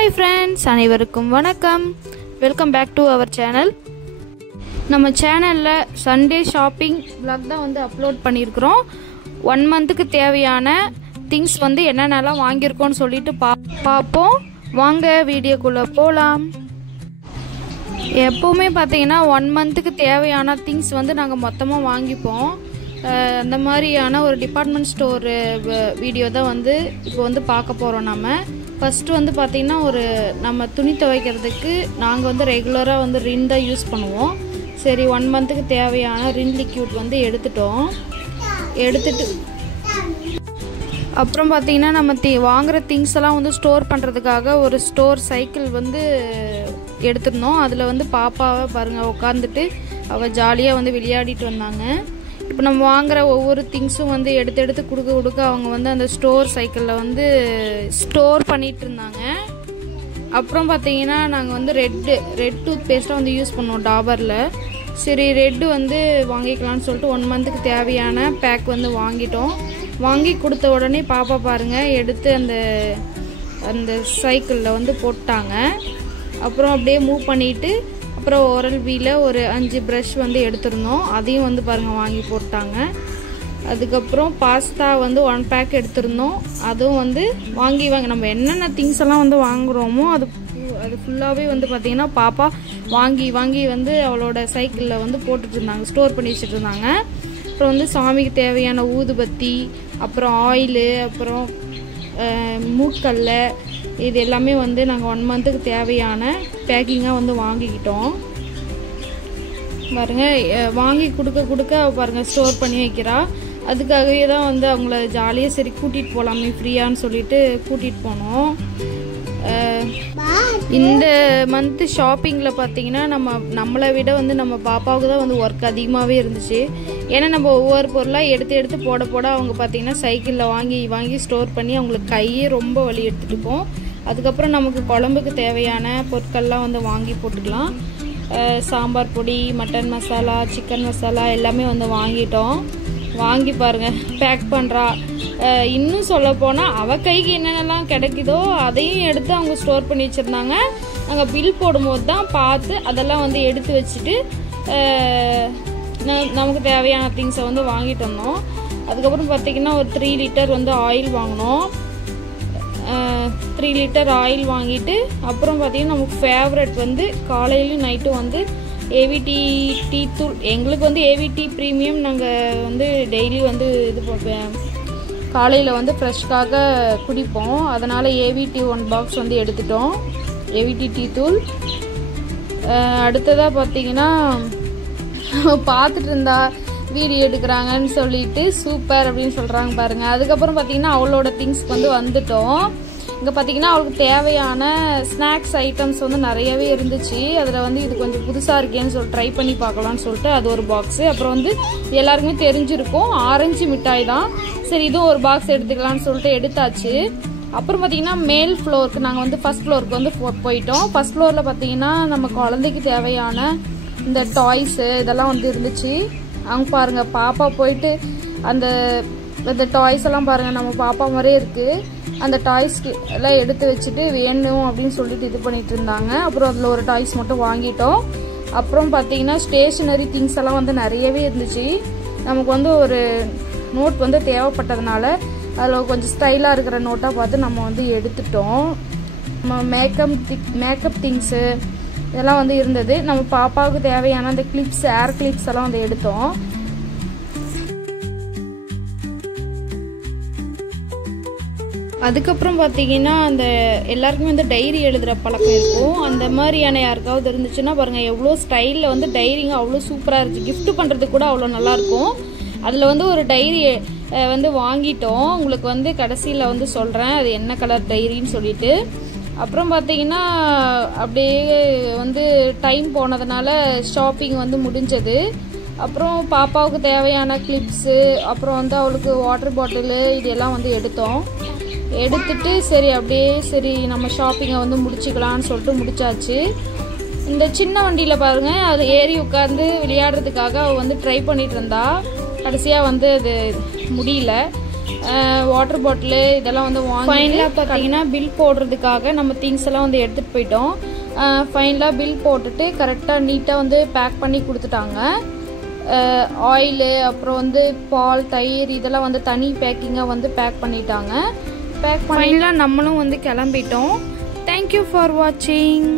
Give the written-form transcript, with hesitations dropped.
Hi friends, அனைவருக்கும் வணக்கம். Welcome back to our channel. நம்ம சேனலில் சண்டே ஷாப்பிங் vlog தான் வந்து அப்லோட் பண்ணியிருக்கிறோம். 1 மந்த்துக்கு தேவையான திங்ஸ் வந்து என்னென்னலாம் வாங்கியிருக்கோன்னு சொல்லிட்டு பார்ப்போம். வாங்க வீடியோக்குள்ளே போகலாம். எப்போவுமே பார்த்தீங்கன்னா 1 மந்த்துக்கு தேவையான திங்ஸ் வந்து நாங்கள் மொத்தமாக வாங்கிப்போம். அந்த மாதிரியான ஒரு டிபார்ட்மெண்ட் ஸ்டோர் வீடியோ தான் வந்து இப்போ வந்து பார்க்க போகிறோம். நம்ம ஃபஸ்ட்டு வந்து பார்த்திங்கன்னா நம்ம துணி துவைக்கிறதுக்கு நாங்கள் வந்து ரெகுலராக வந்து ரின் தான் யூஸ் பண்ணுவோம். சரி 1 மந்த்துக்கு தேவையான ரின் லிக்யூட் வந்து எடுத்துட்டு அப்புறம் பார்த்திங்கன்னா நம்ம வாங்குகிற திங்ஸ் எல்லாம் வந்து ஸ்டோர் பண்ணுறதுக்காக ஒரு ஸ்டோர் சைக்கிள் வந்து எடுத்துருந்தோம். அதில் வந்து பாப்பாவை பாருங்கள் உட்காந்துட்டு அவள் ஜாலியாக வந்து விளையாடிட்டு வந்தாங்க. இப்போ நம்ம வாங்குகிற ஒவ்வொரு திங்ஸும் வந்து எடுத்து கொடுக்க அவங்க வந்து அந்த ஸ்டோர் சைக்கிளில் வந்து ஸ்டோர் பண்ணிகிட்டு இருந்தாங்க. அப்புறம் பார்த்தீங்கன்னா நாங்கள் வந்து ரெட் டூத் பேஸ்ட்டாக வந்து யூஸ் பண்ணுவோம் டாபரில். சரி ரெட்டு வந்து வாங்கிக்கலாம்னு சொல்லிட்டு 1 மந்த்துக்கு தேவையான பேக் வந்து வாங்கிட்டோம். வாங்கி கொடுத்த உடனே பாப்பா பாருங்கள் எடுத்து அந்த சைக்கிளில் வந்து போட்டாங்க. அப்புறம் அப்படியே மூவ் பண்ணிவிட்டு அப்புறம் ஓரல் வீல ஒரு 5 ப்ரஷ் வந்து எடுத்திருந்தோம். அதையும் வந்து பாருங்கள் வாங்கி போட்டாங்க. அதுக்கப்புறம் பாஸ்தா வந்து 1 பேக் எடுத்திருந்தோம். அதுவும் வந்து வாங்கி நம்ம என்னென்ன திங்ஸ் எல்லாம் வந்து வாங்குகிறோமோ அது ஃபுல்லாகவே வந்து பார்த்திங்கன்னா பாப்பா வாங்கி வந்து அவளோட சைக்கிளில் வந்து போட்டுட்டு இருந்தாங்க, ஸ்டோர் பண்ணி வச்சுட்டு இருந்தாங்க. அப்புறம் வந்து சாமிக்கு தேவையான ஊதுபத்தி, அப்புறம் ஆயிலு, அப்புறம் மூக்கல்ல, இது எல்லாமே வந்து நாங்கள் 1 மந்த்துக்கு தேவையான பேக்கிங்காக வந்து வாங்கிக்கிட்டோம். பாருங்கள் வாங்கி கொடுக்க பாருங்கள் ஸ்டோர் பண்ணி வைக்கிறா. அதுக்காகவே தான் வந்து அவங்கள ஜாலியாக சரி கூட்டிகிட்டு போகலாமே ஃப்ரீயான்னு சொல்லிட்டு கூட்டிகிட்டு போனோம். இந்த மந்த்து ஷாப்பிங்கில் பார்த்தீங்கன்னா நம்மளை விட வந்து நம்ம பாப்பாவுக்கு தான் வந்து ஒர்க் அதிகமாகவே இருந்துச்சு. ஏன்னா நம்ம ஒவ்வொரு பொருளாக எடுத்து போட அவங்க பார்த்தீங்கன்னா சைக்கிளில் வாங்கி ஸ்டோர் பண்ணி அவங்களுக்கு கையே ரொம்ப வலி எடுத்துகிட்டுப்போம். அதுக்கப்புறம் நமக்கு குழம்புக்கு தேவையான பொருட்கள்லாம் வந்து வாங்கி போட்டுக்கலாம். சாம்பார் பொடி, மட்டன் மசாலா, சிக்கன் மசாலா எல்லாமே வந்து வாங்கிட்டோம். வாங்கி பாருங்கள் பேக் பண்ணுறா. இன்னும் சொல்ல போனால் அவள் கைக்கு என்னென்னலாம் கிடைக்குதோ அதையும் எடுத்து அவங்க ஸ்டோர் பண்ணி வச்சுருந்தாங்க. நாங்கள் பில் போடும்போது தான் பார்த்து அதெல்லாம் வந்து எடுத்து வச்சுட்டு நமக்கு தேவையான திங்ஸை வந்து வாங்கிட்டு வந்தோம். அதுக்கப்புறம் பார்த்திங்கன்னா ஒரு 3 லிட்டர் வந்து ஆயில் வாங்கினோம். 3 லிட்டர் ஆயில் வாங்கிட்டு அப்புறம் பார்த்திங்கன்னா நமக்கு ஃபேவரட் வந்து காலையிலும் நைட்டும் வந்து ஏவிடி டீ தூள். எங்களுக்கு வந்து ஏவிடி ப்ரீமியம் நாங்கள் வந்து டெய்லி வந்து காலையில் வந்து ஃப்ரெஷ்க்காக குடிப்போம். அதனால் ஏவிடி 1 பாக்ஸ் வந்து எடுத்துட்டோம், ஏவிடி டீ தூள். அடுத்ததாக பார்த்திங்கன்னா பார்த்துட்டு இருந்தா வீடியோ எடுக்கிறாங்கன்னு சொல்லிட்டு சூப்பர் அப்படின்னு சொல்கிறாங்க பாருங்கள். அதுக்கப்புறம் பார்த்திங்கன்னா அவளோட திங்ஸ்க்கு வந்து வந்துட்டோம். இங்கே பார்த்திங்கன்னா அவளுக்கு தேவையான ஸ்நாக்ஸ் ஐட்டம்ஸ் வந்து நிறையவே இருந்துச்சு. அதில் வந்து இது கொஞ்சம் புதுசாக இருக்கேன்னு சொல்லி ட்ரை பண்ணி பார்க்கலான்னு சொல்லிட்டு அது ஒரு பாக்ஸு. அப்புறம் வந்து எல்லாருக்குமே தெரிஞ்சிருக்கும் ஆரஞ்சு மிட்டாய் தான். சரி இதுவும் ஒரு பாக்ஸ் எடுத்துக்கலான்னு சொல்லிட்டு எடுத்தாச்சு. அப்புறம் பார்த்திங்கன்னா மேல் ஃப்ளோருக்கு நாங்கள் வந்து ஃபஸ்ட் ஃப்ளோருக்கு வந்து போயிட்டோம். ஃபஸ்ட் ஃப்ளோரில் பார்த்திங்கன்னா நம்ம குழந்தைக்கு தேவையான இந்த டாய்ஸு இதெல்லாம் வந்து இருந்துச்சு. அவங்க பாருங்கள் பாப்பா போயிட்டு அந்த டாய்ஸ் எல்லாம் பாருங்கள் நம்ம பாப்பா மாதிரியே இருக்குது. அந்த டாய்ஸ்க்கு எல்லாம் எடுத்து வச்சுட்டு வேணும் அப்படின்னு சொல்லிட்டு இது பண்ணிட்டு இருந்தாங்க. அப்புறம் அதில் ஒரு டாய்ஸ் மட்டும் வாங்கிட்டோம். அப்புறம் பார்த்தீங்கன்னா ஸ்டேஷ்னரி திங்ஸ் எல்லாம் வந்து நிறையவே இருந்துச்சு. நமக்கு வந்து ஒரு நோட் வந்து தேவைப்பட்டதுனால அதில் கொஞ்சம் ஸ்டைலாக இருக்கிற நோட்டாக பார்த்து நம்ம வந்து எடுத்துட்டோம். நம்ம மேக்கப் திங்ஸு இதெல்லாம் வந்து இருந்தது. நம்ம பாப்பாவுக்கு தேவையான அந்த கிளிப்ஸ், ஏர் கிளிப்ஸ் எல்லாம் வந்து எடுத்தோம். அதுக்கப்புறம் பார்த்தீங்கன்னா அந்த எல்லாருக்குமே வந்து டைரி எழுதுகிற பழக்கம் இருக்கும். அந்த மாதிரியான யாருக்காவது இருந்துச்சுன்னா பாருங்கள் எவ்வளோ ஸ்டைலில் வந்து டைரிங்க அவ்வளோ சூப்பராக இருந்துச்சு. கிஃப்ட் பண்ணுறதுக்கு கூட அவ்வளோ நல்லாயிருக்கும். அதில் வந்து ஒரு டைரி வந்து வாங்கிட்டோம். உங்களுக்கு வந்து கடைசியில் வந்து சொல்கிறேன் அது என்ன கலர் டைரின்னு சொல்லிட்டு. அப்புறம் பார்த்தீங்கன்னா அப்படியே வந்து டைம் போனதுனால ஷாப்பிங் வந்து முடிஞ்சது. அப்புறம் பாப்பாவுக்கு தேவையான கிளிப்ஸு, அப்புறம் வந்து அவளுக்கு வாட்டர் பாட்டிலு இதெல்லாம் வந்து எடுத்துட்டு சரி நம்ம ஷாப்பிங்கை வந்து முடிச்சுக்கலான்னு சொல்லிட்டு முடிச்சாச்சு. இந்த சின்ன வண்டியில் பாருங்கள் அது ஏறி உட்காந்து விளையாடுறதுக்காக அவள் வந்து ட்ரை பண்ணிகிட்டு இருந்தா. கடைசியாக வந்து அது முடியல. வாட்டர் பாட்டிலு இதெல்லாம் வந்து வாங்கி ஃபைனலாக பார்த்தீங்கன்னா பில் போடுறதுக்காக நம்ம திங்ஸ் எல்லாம் வந்து எடுத்துகிட்டு போயிட்டோம். ஃபைனலாக பில் போட்டுட்டு கரெக்டாக நீட்டாக வந்து பேக் பண்ணி கொடுத்துட்டாங்க. ஆயிலு அப்புறம் வந்து பால் தயிர் இதெல்லாம் வந்து தனி பேக்கிங்காக வந்து பேக் பண்ணிட்டாங்க. ஃபைனலாக நம்மளும் வந்து கிளம்பிட்டோம். தேங்க்யூ ஃபார் வாட்சிங்.